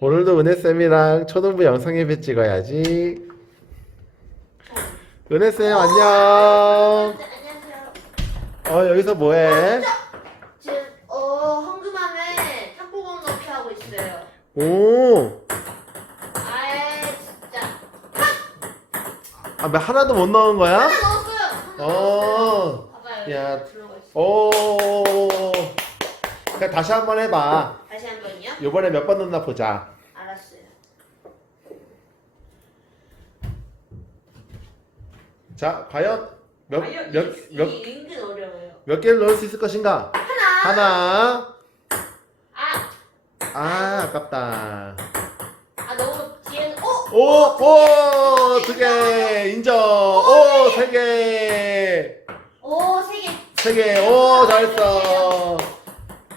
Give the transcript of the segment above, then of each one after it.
오늘도 은혜쌤이랑 초등부 영상 예배 찍어야지. 은혜쌤 안녕. 안녕하세요. 여기서 뭐해? 지금 황금함에 탁구공 넣기 하고 있어요. 오. 아예 진짜. 하나도 못 넣은 거야? 하나 넣었어요. 봐봐요. 야. 여기 들어가 있어. 오. 그냥 다시 한번 해봐. 다시 한 번요. 이번에 몇 번 넣나 보자. 알았어요. 자, 과연 이 은근 어려워요. 몇 개를 넣을 수 있을 것인가? 하나. 아깝다. 너무 뒤에는 오, 2개 인정. 오, 3개. 세 개. 3개. 오, 잘했어.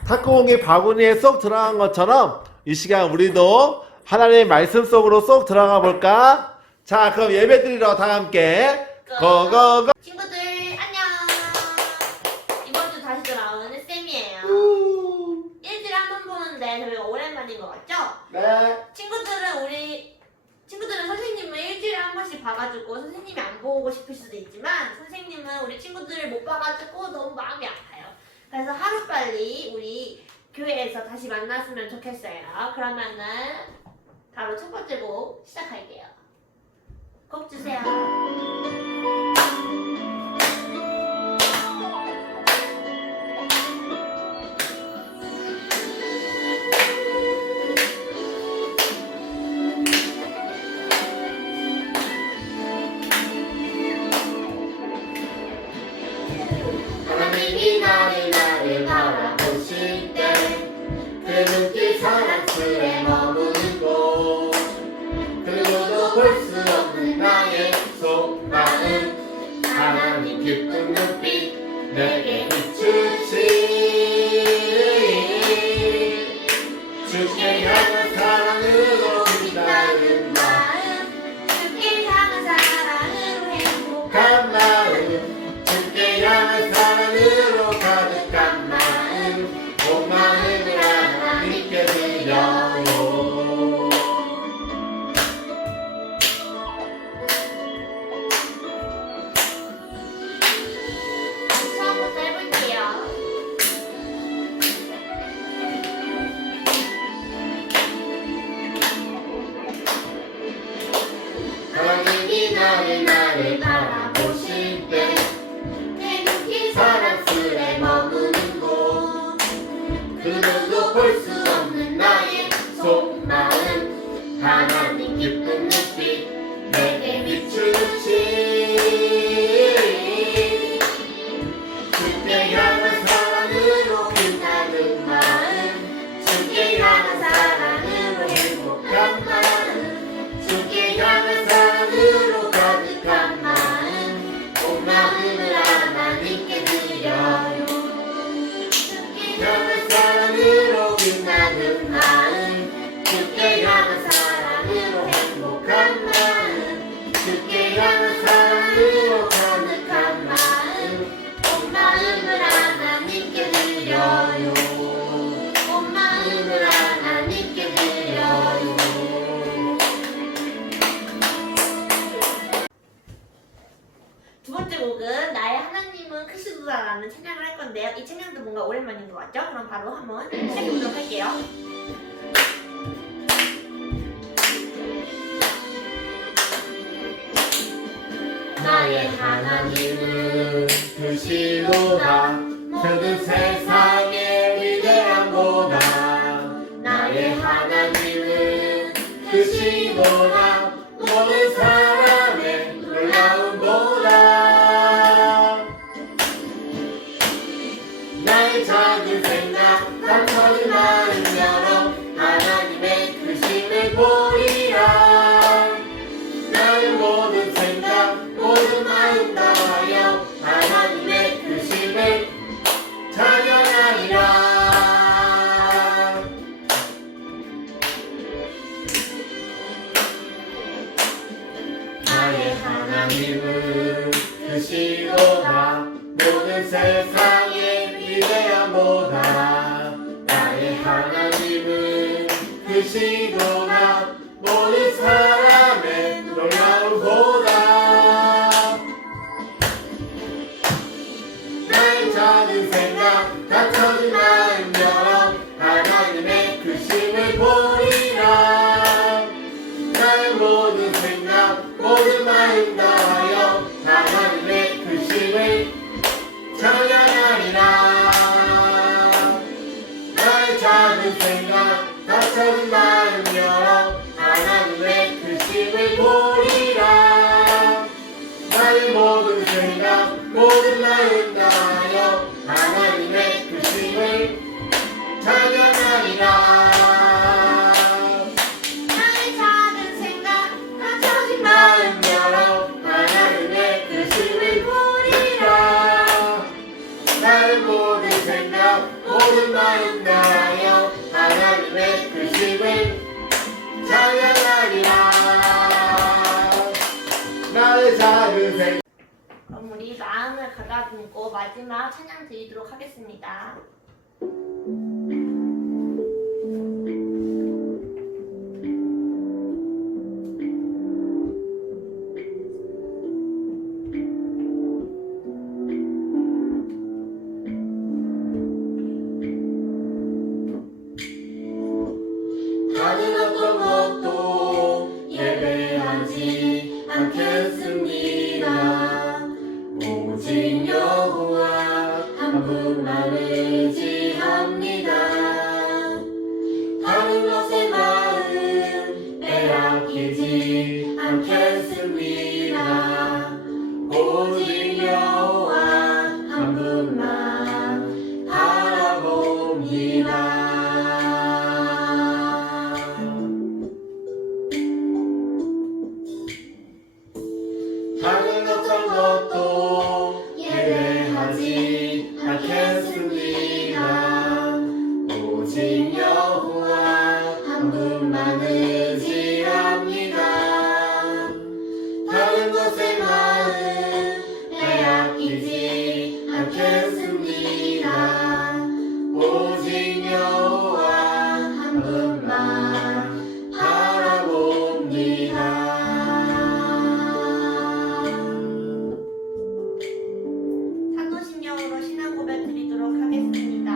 탁구공이 바구니에 쏙 들어간 것처럼 이 시간 우리도 하나님의 말씀 속으로 쏙 들어가 볼까? 자, 그럼 예배 드리러 다 함께 고고고. 친구들 안녕. 이번 주 다시 돌아오는 쌤이에요. 일주일에 한 번 보는데 저희가 오랜만인 것 같죠? 네. 친구들은 선생님을 일주일에 한 번씩 봐가지고 선생님이 안 보고 싶을 수도 있지만 선생님은 우리 친구들을 못 봐가지고 너무 마음이 아파요. 그래서 하루빨리 우리 교회에서 다시 만났으면 좋겠어요. 그러면은 바로 첫 번째 곡 시작할게요. 곡 주세요. 하나님이 나를 바라보실 때 그 눈길 사랑스레 머무는 곳 그 누구도 볼 수 없는 나의 속마음 하나님 기쁜 눈빛 내게 비추시 주께 향한 사랑으로 빛나는 마음 주께 향한 사랑으로 행복한 간 마음 주께 향한 사랑으로 가득한 마음 온 마음을 하나님께 드려요. 처음부터 해볼게요. 하나님이 나를 바라보실 때 내 눈길 사랑스레 머무는 곳 그 누구도 볼 수 없는 나의 속마음 하나님 기쁜 눈빛 내게 비추시 주께 향한 사랑으로 빛나는 마음 주께 향한 사랑으로 행복한 마음 주께 향한 사랑으로 가득한 마음 온 마음을 하나님께 드려요. 주께 향한 사랑으로 빛나는 마음 주께 향한 사랑으로 행복한 마음 주께 향한 사랑으로 가득한 마음 온 마음을 하나님께 드려요. 온 마음을 하나님께 드려요. 두 번째 곡은 나의 하나님은 크시도다라는 찬양을 할 건데요. 이 찬양도 뭔가 오랜만인 것 같죠? 그럼 바로 한번 시작해보도록 할게요. 나의 하나님은 크시도다 모든 세상의 위대함보다 나의 하나님은 크시도다 모든 사람의 놀라움보다 나의 작은 생각 감춰진 마음처럼 하나님의 크심을 보리라 나의 모든 생각 모든 마음 다하여 하나님의 크심을 찬양하리라. 나의 하나님은 크시도다 모든 세상의 위대함보다 나의 하나님은 그 시도가 모든 사람의 놀라운 보답. 나의 작은 생각 다 터진 마음처럼 하나님의 그 힘을 보리라. 나의 모든 생각 모든 마음 다하여 하나님의 그 힘을 찬양하리라. 나의 작은 생각 다 터진 마음 열어 하나님의 그 힘을 보리라. 나의 모든 생각 모든 마음 다하여 하나님의 그 힘을 찬양하리라. 나의 작은 생각 다 터진 마음 열어 하나님의 그 힘을 보리라. 나의 모든 생각 모든 마음 다하여 하나님의 그 힘을 찬양하리라. 나의 작은 생각. 그럼 우리 마음을 가다듬고 마지막 찬양 드리도록 하겠습니다. 다른 어떤 것도 예배하지 않겠습니다. 오직 여호와 한 분만 의지합니다. 다른 것에 마음 빼앗기지 않겠습니다. 오직 여호와 한 분만 바라봅니다. 다른 어떤 것도 예배하지 않겠습니다. 오직 여호와 한 분만 의지합니다. 다른 것에 마음 빼앗기지 않겠습니다. 오직 여호와 한 분만 바라봅니다. 사도신경으로 신앙 고백 드리도록 하겠습니다.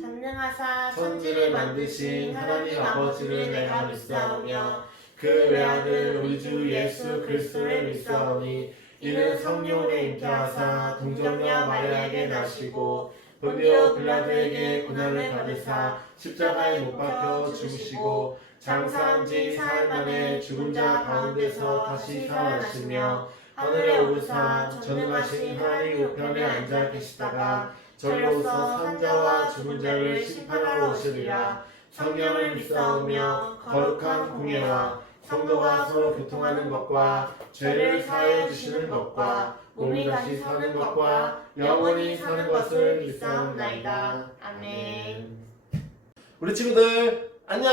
전능하사 천지를 만드신 하나님 아버지를 내가 믿사오며 그 외아들 우리 주 예수 그리스도를 믿사오니 이는 성령에 잉태하사 동정녀 마리아에게 나시고 본디오 빌라도에게 고난을 받으사 십자가에 못 박혀 죽으시고 장사한 지 사흘 만에 죽은 자 가운데서 다시 살아나시며 하늘에 오르사 전능하신 하나님 우편에 앉아 계시다가 저리로서 산자와 죽은 자를 심판하러 오시리라. 성령을 믿사오며 거룩한 공예와 성도가 서로 교통하는 것과 죄를 사하여 주시는 것과 몸이 다시 사는 것과 영원히 사는 것을 믿사옵나이다. 아멘. 우리 친구들 안녕.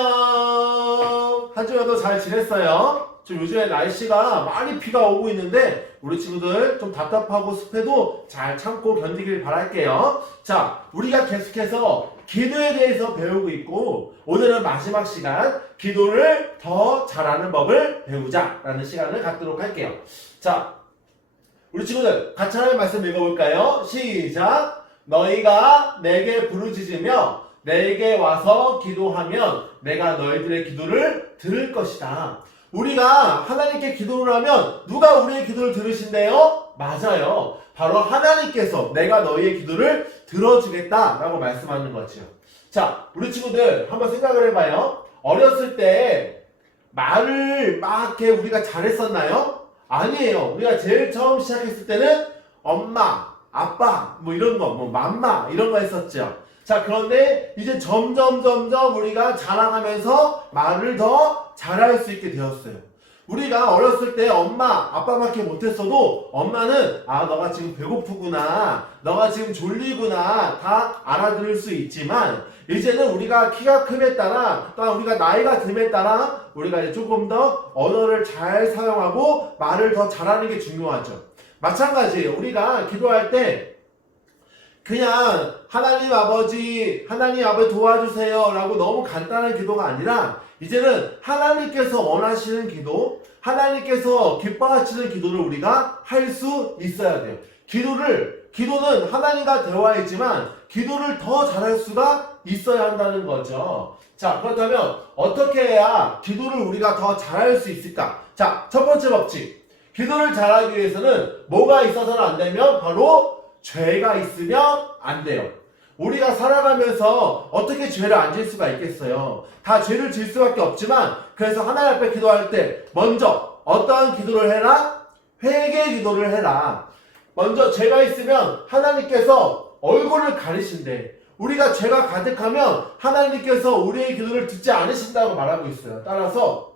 한 주간도 잘 지냈어요? 좀 요즘에 날씨가 많이 비가 오고 있는데 우리 친구들 좀 답답하고 습해도 잘 참고 견디길 바랄게요. 자, 우리가 계속해서 기도에 대해서 배우고 있고 오늘은 마지막 시간 기도를 더 잘하는 법을 배우자라는 시간을 갖도록 할게요. 자, 우리 친구들 같이 하나님 말씀 읽어볼까요? 시작! 너희가 내게 부르짖으며 내게 와서 기도하면 내가 너희들의 기도를 들을 것이다. 우리가 하나님께 기도를 하면 누가 우리의 기도를 들으신대요? 맞아요. 바로 하나님께서 내가 너희의 기도를 들어주겠다라고 말씀하는 거죠. 자, 우리 친구들 한번 생각을 해봐요. 어렸을 때 말을 막 이렇게 우리가 잘했었나요? 아니에요. 우리가 제일 처음 시작했을 때는 엄마, 아빠, 뭐 이런 거, 뭐 맘마 이런 거 했었죠. 자, 그런데 이제 점점 우리가 자라가면서 말을 더 잘할 수 있게 되었어요. 우리가 어렸을 때 엄마, 아빠밖에 못했어도 엄마는 너가 지금 배고프구나, 너가 지금 졸리구나 다 알아들을 수 있지만 이제는 우리가 키가 큼에 따라 또 우리가 나이가 듦에 따라 우리가 이제 조금 더 언어를 잘 사용하고 말을 더 잘하는 게 중요하죠. 마찬가지예요. 우리가 기도할 때 그냥 하나님 아버지 도와주세요 라고 너무 간단한 기도가 아니라 이제는 하나님께서 원하시는 기도, 하나님께서 기뻐하시는 기도를 우리가 할 수 있어야 돼요. 기도는 하나님과 대화이지만 기도를 더 잘할 수가 있어야 한다는 거죠. 자, 그렇다면 어떻게 해야 기도를 우리가 더 잘할 수 있을까? 자, 첫 번째 법칙. 기도를 잘하기 위해서는 뭐가 있어서는 안 되면 바로 죄가 있으면 안 돼요. 우리가 살아가면서 어떻게 죄를 안 질 수가 있겠어요. 다 죄를 질 수밖에 없지만 그래서 하나님 앞에 기도할 때 먼저 어떠한 기도를 해라? 회개 기도를 해라. 먼저 죄가 있으면 하나님께서 얼굴을 가리신대. 우리가 죄가 가득하면 하나님께서 우리의 기도를 듣지 않으신다고 말하고 있어요. 따라서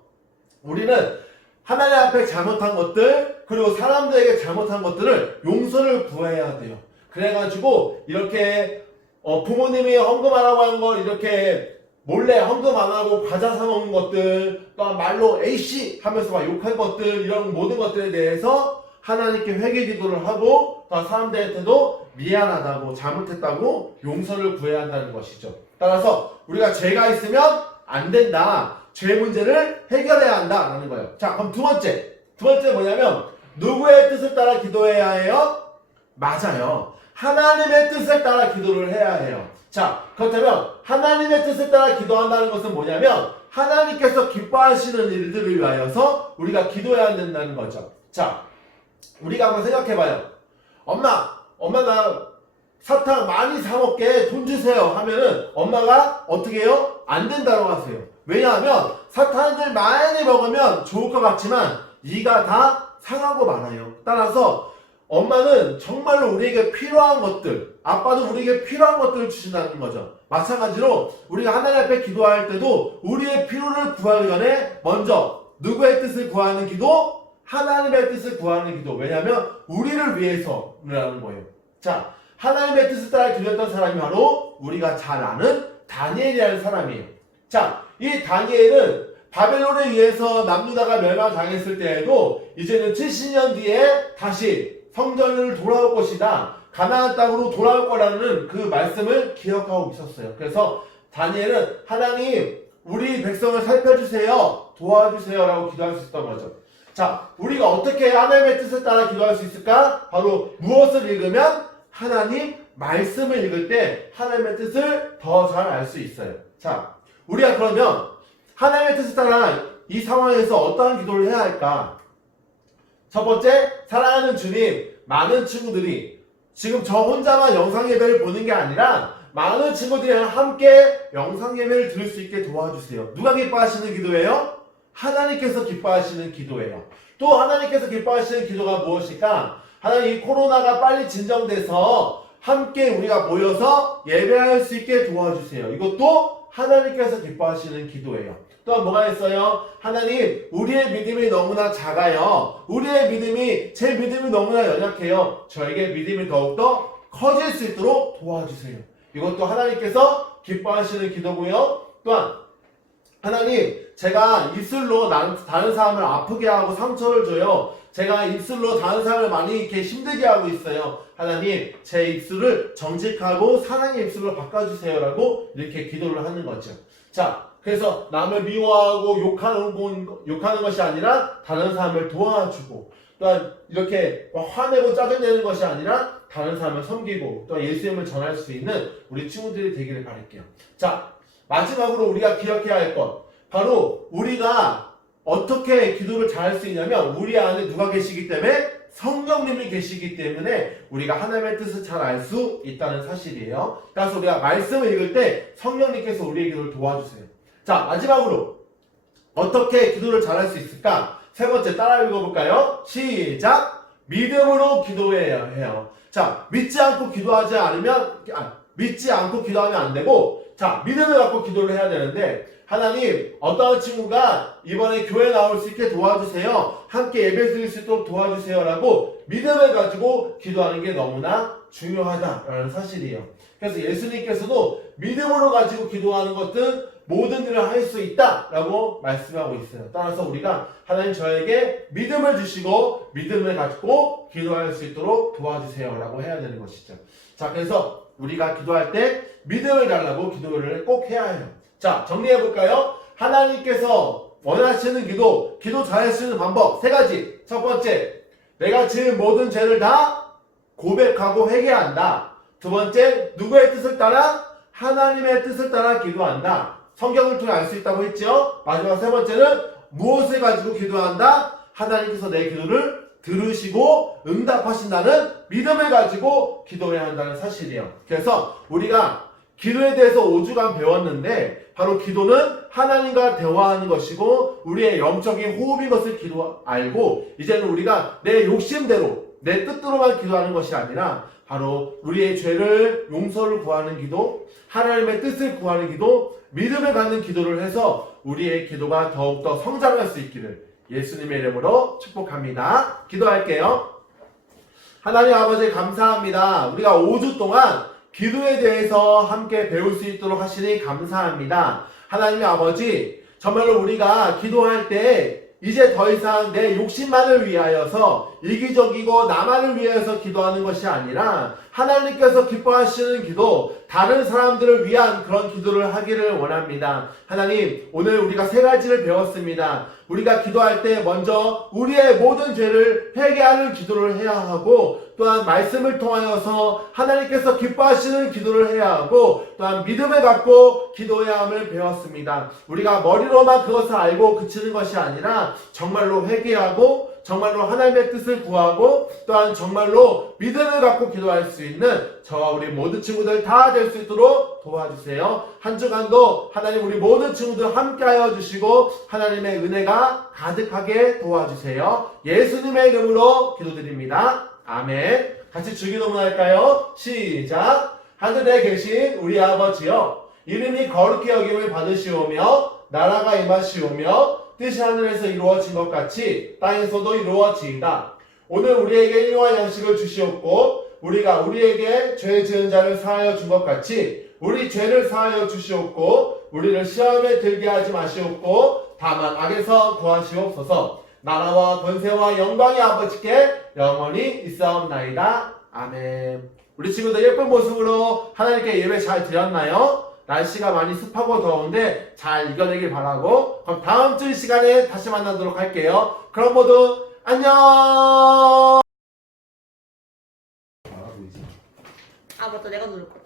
우리는 하나님 앞에 잘못한 것들 그리고 사람들에게 잘못한 것들을 용서를 구해야 돼요. 그래가지고 이렇게 부모님이 헌금 안 하고 한 걸 이렇게 몰래 헌금 안 하고 과자 사 먹는 것들, 또 말로 A씨 하면서 막 욕할 것들, 이런 모든 것들에 대해서 하나님께 회개 기도를 하고 또 사람들한테도 미안하다고 잘못했다고 용서를 구해야 한다는 것이죠. 따라서 우리가 죄가 있으면 안 된다. 죄 문제를 해결해야 한다라는 거예요. 자, 그럼 두 번째 뭐냐면 누구의 뜻을 따라 기도해야 해요? 맞아요. 하나님의 뜻을 따라 기도를 해야 해요. 자, 그렇다면 하나님의 뜻을 따라 기도한다는 것은 뭐냐면 하나님께서 기뻐하시는 일들을 위하여서 우리가 기도해야 된다는 거죠. 자, 우리가 한번 생각해봐요. 엄마 나 사탕 많이 사 먹게 돈 주세요 하면은 엄마가 어떻게 해요? 안 된다고 하세요. 왜냐하면 사탕을 많이 먹으면 좋을 것 같지만 이가 다 상하고 말아요. 따라서 엄마는 정말로 우리에게 필요한 것들, 아빠도 우리에게 필요한 것들을 주신다는 거죠. 마찬가지로 우리가 하나님 앞에 기도할 때도 우리의 필요를 구하기 전에 먼저 누구의 뜻을 구하는 기도? 하나님의 뜻을 구하는 기도. 왜냐하면 우리를 위해서라는 거예요. 자, 하나님의 뜻을 따라 기도했던 사람이 바로 우리가 잘 아는 다니엘이라는 사람이에요. 자, 이 다니엘은 바벨론에 의해서 남유다가 멸망당했을 때에도 이제는 70년 뒤에 다시 성전을 돌아올 것이다. 가나안 땅으로 돌아올 거라는 그 말씀을 기억하고 있었어요. 그래서 다니엘은 하나님 우리 백성을 살펴주세요. 도와주세요 라고 기도할 수 있었던 거죠. 자, 우리가 어떻게 하나님의 뜻을 따라 기도할 수 있을까? 바로 무엇을 읽으면? 하나님 말씀을 읽을 때 하나님의 뜻을 더 잘 알 수 있어요. 자, 우리가 그러면 하나님의 뜻을 따라 이 상황에서 어떠한 기도를 해야 할까? 첫 번째, 사랑하는 주님, 많은 친구들이 지금 저 혼자만 영상 예배를 보는 게 아니라 많은 친구들이랑 함께 영상 예배를 들을 수 있게 도와주세요. 누가 기뻐하시는 기도예요? 하나님께서 기뻐하시는 기도예요. 또 하나님께서 기뻐하시는 기도가 무엇일까? 하나님 이 코로나가 빨리 진정돼서 함께 우리가 모여서 예배할 수 있게 도와주세요. 이것도 하나님께서 기뻐하시는 기도예요. 또한 뭐가 있어요? 하나님 우리의 믿음이 너무나 작아요. 제 믿음이 너무나 연약해요. 저에게 믿음이 더욱더 커질 수 있도록 도와주세요. 이것도 하나님께서 기뻐하시는 기도고요. 또한 하나님 제가 입술로 다른 사람을 아프게 하고 상처를 줘요. 제가 입술로 다른 사람을 많이 이렇게 힘들게 하고 있어요. 하나님 제 입술을 정직하고 사랑의 입술로 바꿔주세요 라고 이렇게 기도를 하는 거죠. 자, 그래서 남을 미워하고 욕하는 것이 아니라 다른 사람을 도와주고 또한 이렇게 화내고 짜증내는 것이 아니라 다른 사람을 섬기고 또 예수님을 전할 수 있는 우리 친구들이 되기를 바랄게요. 자, 마지막으로 우리가 기억해야 할 것, 바로 우리가 어떻게 기도를 잘할 수 있냐면 우리 안에 누가 계시기 때문에? 성령님이 계시기 때문에 우리가 하나님의 뜻을 잘 알 수 있다는 사실이에요. 그래서 우리가 말씀을 읽을 때 성령님께서 우리의 기도를 도와주세요. 자, 마지막으로 어떻게 기도를 잘할 수 있을까? 세 번째 따라 읽어볼까요? 시작! 믿음으로 기도해야 해요. 자, 믿지 않고 기도하면 안 되고, 자, 믿음을 갖고 기도를 해야 되는데, 하나님, 어떤 친구가 이번에 교회 나올 수 있게 도와주세요. 함께 예배 드릴 수 있도록 도와주세요. 라고 믿음을 가지고 기도하는 게 너무나 중요하다라는 사실이에요. 그래서 예수님께서도 믿음으로 가지고 기도하는 것은 모든 일을 할 수 있다라고 말씀하고 있어요. 따라서 우리가 하나님 저에게 믿음을 주시고 믿음을 가지고 기도할 수 있도록 도와주세요 라고 해야 되는 것이죠. 자, 그래서 우리가 기도할 때 믿음을 달라고 기도를 꼭 해야 해요. 자, 정리해 볼까요? 하나님께서 원하시는 기도 잘하시는 방법 세 가지. 첫 번째, 내가 지은 모든 죄를 다 고백하고 회개한다. 두 번째, 누구의 뜻을 따라? 하나님의 뜻을 따라 기도한다. 성경을 통해 알 수 있다고 했죠. 마지막 세 번째는 무엇을 가지고 기도한다? 하나님께서 내 기도를 들으시고 응답하신다는 믿음을 가지고 기도해야 한다는 사실이에요. 그래서 우리가 기도에 대해서 5주간 배웠는데 바로 기도는 하나님과 대화하는 것이고 우리의 영적인 호흡인 것을 알고 이제는 우리가 내 욕심대로 내 뜻대로만 기도하는 것이 아니라 바로 우리의 죄를 용서를 구하는 기도, 하나님의 뜻을 구하는 기도, 믿음을 갖는 기도를 해서 우리의 기도가 더욱더 성장할 수 있기를 예수님의 이름으로 축복합니다. 기도할게요. 하나님 아버지 감사합니다. 우리가 5주 동안 기도에 대해서 함께 배울 수 있도록 하시니 감사합니다. 하나님 아버지, 정말로 우리가 기도할 때 이제 더 이상 내 욕심만을 위하여서 이기적이고 나만을 위해서 기도하는 것이 아니라 하나님께서 기뻐하시는 기도, 다른 사람들을 위한 그런 기도를 하기를 원합니다. 하나님, 오늘 우리가 세 가지를 배웠습니다. 우리가 기도할 때 먼저 우리의 모든 죄를 회개하는 기도를 해야 하고 또한 말씀을 통하여서 하나님께서 기뻐하시는 기도를 해야 하고 또한 믿음을 갖고 기도해야 함을 배웠습니다. 우리가 머리로만 그것을 알고 그치는 것이 아니라 정말로 회개하고 정말로 하나님의 뜻을 구하고 또한 정말로 믿음을 갖고 기도할 수 있는 저와 우리 모든 친구들 다 될 수 있도록 도와주세요. 한 주간도 하나님 우리 모든 친구들 함께하여 주시고 하나님의 은혜가 가득하게 도와주세요. 예수님의 이름으로 기도드립니다. 아멘. 같이 주기도문 할까요? 시작. 하늘에 계신 우리 아버지여, 이름이 거룩히 여김을 받으시오며 나라가 임하시오며 뜻이 하늘에서 이루어진 것 같이 땅에서도 이루어지이다. 오늘 우리에게 일용할 양식을 주시옵고 우리가 우리에게 죄 지은 자를 사하여 준 것 같이 우리 죄를 사하여 주시옵고 우리를 시험에 들게 하지 마시옵고 다만 악에서 구하시옵소서. 나라와 권세와 영광이 아버지께 영원히 있사옵나이다. 아멘. 우리 친구들 예쁜 모습으로 하나님께 예배 잘 드렸나요? 날씨가 많이 습하고 더운데 잘 이겨내길 바라고, 그럼 다음 주 시간에 다시 만나도록 할게요. 그럼 모두 안녕. 아 맞다, 내가 누를 거.